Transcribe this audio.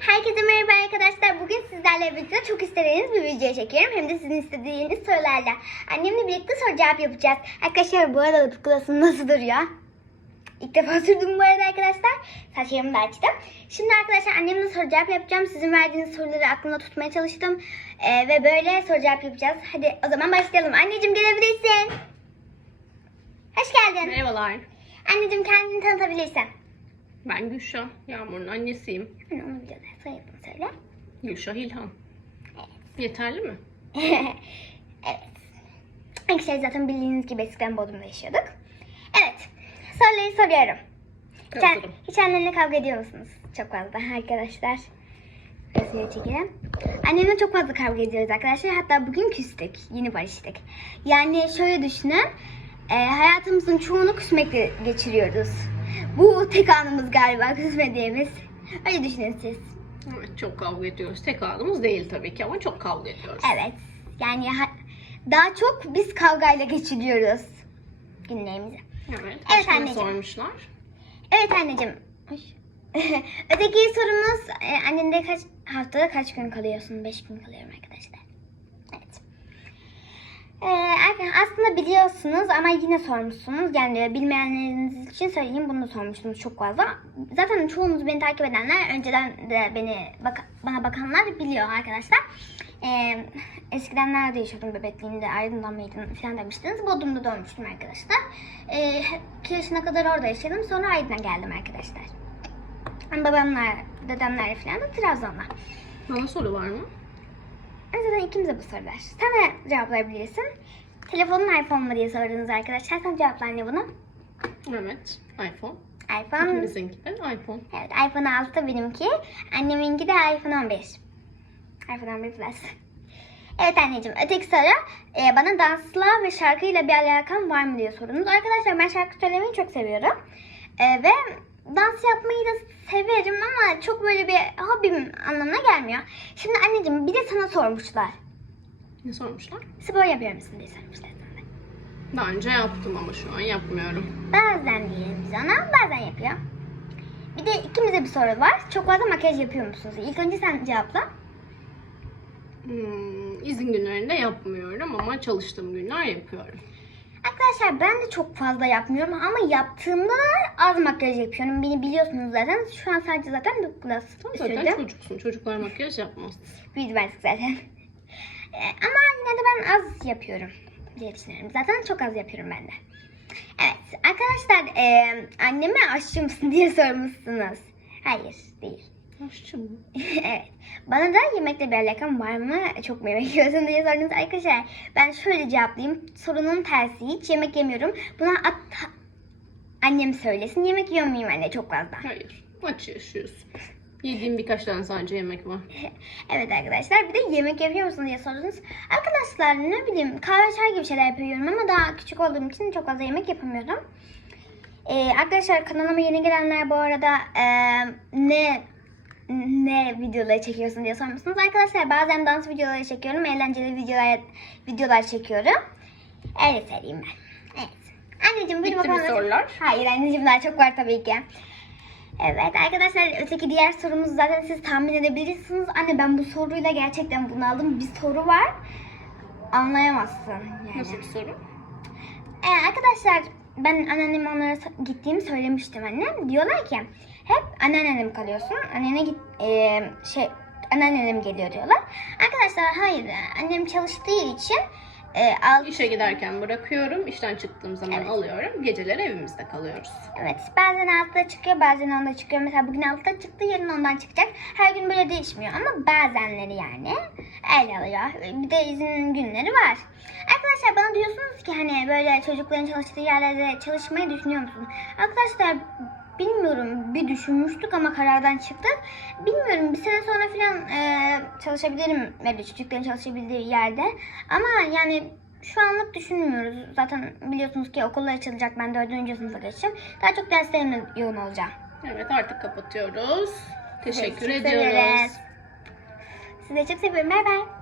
Herkese merhaba arkadaşlar. Bugün sizlerle birlikte çok istediğiniz bir video çekiyorum. Hem de sizin istediğiniz sorularla. Annemle birlikte soru cevap yapacağız. Arkadaşlar bu arada tıklasın nasıl duruyor? İlk defa sürdüm bu arada arkadaşlar. Saçlarımı da açtım. Şimdi arkadaşlar annemle soru cevap yapacağım. Sizin verdiğiniz soruları aklımda tutmaya çalıştım. Ee, ve böyle soru cevap yapacağız. Hadi o zaman başlayalım. Anneciğim gelebilirsin. Hoş geldin. Merhabalar. Anneciğim kendini tanıtabilirsin. Ben Gülşah. Yağmur'un annesiyim. Hani onu videoda sayalım söyle. Gülşah İlhan. Yeterli mi? evet. Arkadaşlar zaten bildiğiniz gibi eskiden Bodrum'da yaşıyorduk. Evet. Soruları soruyorum. Hiç, an- hiç annenle kavga ediyor musunuz? Çok fazla arkadaşlar. Resmini çekelim. Annemle çok fazla kavga ediyoruz arkadaşlar. Hatta bugün küstük. Yeni barıştık. Yani şöyle düşünün. e, hayatımızın çoğunu küsmekle geçiriyoruz. Bu tek anımız galiba küsmediğimiz. Öyle düşünün siz. Evet çok kavga ediyoruz. Tek ağzımız değil tabii ki ama çok kavga ediyoruz. Evet. Yani ha- daha çok biz kavgayla geçiriyoruz günlerimizi. Evet. Evet, anneciğim. sormuşlar? Evet anneciğim. Öteki sorumuz e, annende kaç haftada kaç gün kalıyorsun? 5 gün kalıyorum arkadaşlar. Evet. Ee, aslında biliyorsunuz ama yine sormuşsunuz. Yani bilmeyenleriniz için söyleyeyim bunu sormuştunuz çok fazla. Zaten çoğunuz beni takip edenler önceden de beni bak bana bakanlar biliyor arkadaşlar. Ee, eskiden nerede yaşıyordum bebekliğimde Aydın'dan mıydın falan demiştiniz. Bodrum'da doğmuştum arkadaşlar. Ee, 2 yaşına kadar orada yaşadım. Sonra Aydın'a geldim arkadaşlar. Babamlar, dedemler falan da Trabzon'da. Bana soru var mı? Zaten ikimize bu sorular. Sen de cevaplayabilirsin. Telefonun iPhone mu diye sordunuz arkadaşlar. Sen cevaplar ne bunu? Evet. iPhone. iPhone. İkimizinki de iPhone. Evet iPhone 6 benimki. Anneminki de iPhone 11. iPhone 11 Plus. Evet anneciğim öteki soru e, bana dansla ve şarkıyla bir alakan var mı diye sorunuz. Arkadaşlar ben şarkı söylemeyi çok seviyorum. E, ve dans yapmayı da severim ama çok böyle bir hobim anlamına gelmiyor. Şimdi anneciğim bir de sana sormuşlar. Ne sormuşlar? Spor yapıyor musun diye sormuşlar. Daha önce yaptım ama şu an yapmıyorum. Bazen diyelim biz ona, bazen yapıyor. Bir de ikimize bir soru var. Çok fazla makyaj yapıyor musunuz? İlk önce sen cevapla. Hmm, izin günlerinde yapmıyorum ama çalıştığım günler yapıyorum. Arkadaşlar ben de çok fazla yapmıyorum ama yaptığımda da az makyaj yapıyorum. Beni biliyorsunuz zaten. Şu an sadece zaten lip gloss Zaten sürdüm. çocuksun. Çocuklar makyaj yapmaz. Büyüdüm artık zaten. Ee, ama yine de ben az yapıyorum diye düşünüyorum. Zaten çok az yapıyorum ben de. Evet arkadaşlar e, anneme aşçı mısın diye sormuşsunuz. Hayır değil. Aşçı mı? evet. Bana da yemekle bir alakam var mı? Çok mu yemek yiyorsun diye sordunuz arkadaşlar. Ben şöyle cevaplayayım. Sorunun tersi. Hiç yemek yemiyorum. Buna at annem söylesin. Yemek yiyor muyum anne çok fazla? Hayır. Aç yaşıyorsun. Yediğim birkaç tane sadece yemek var. Evet arkadaşlar bir de yemek yapıyor musun diye sordunuz. Arkadaşlar ne bileyim kahve çay gibi şeyler yapıyorum ama daha küçük olduğum için çok fazla yemek yapamıyorum. Ee, arkadaşlar kanalıma yeni gelenler bu arada eee, ne ne videoları çekiyorsun diye sormuşsunuz. Arkadaşlar bazen dans videoları çekiyorum. Eğlenceli videolar videolar çekiyorum. Öyle söyleyeyim ben. Evet. Anneciğim bir Bitti mi sorular? Hayır anneciğim daha çok var tabii ki. Evet arkadaşlar öteki diğer sorumuz zaten siz tahmin edebilirsiniz. Anne ben bu soruyla gerçekten bunu aldım. Bir soru var. Anlayamazsın. Yani. Nasıl bir soru? Ee, arkadaşlar ben anneanneme onlara gittiğimi söylemiştim annem. Diyorlar ki hep anneannem kalıyorsun. Annene git e, şey anneannem geliyor diyorlar. Arkadaşlar hayır annem çalıştığı için e, alt, İşe giderken bırakıyorum. işten çıktığım zaman Evet. alıyorum. Geceleri evimizde kalıyoruz. Evet bazen altta çıkıyor bazen onda çıkıyor. Mesela bugün altta çıktı yarın ondan çıkacak. Her gün böyle değişmiyor ama bazenleri yani öyle alıyor. Bir de izin günleri var. Arkadaşlar bana diyorsunuz ki hani böyle çocukların çalıştığı yerlerde çalışmayı düşünüyor musun? Arkadaşlar bilmiyorum bir düşünmüştük ama karardan çıktık. Bilmiyorum bir sene sonra falan e, çalışabilirim böyle çocukların çalışabildiği yerde. Ama yani şu anlık düşünmüyoruz. Zaten biliyorsunuz ki okullar açılacak. Ben dördüncü sınıfa geçeceğim. Daha çok derslerimle yoğun olacağım. Evet artık kapatıyoruz. Teşekkür Teşekkür ediyoruz. de çok seviyorum. Bay bay.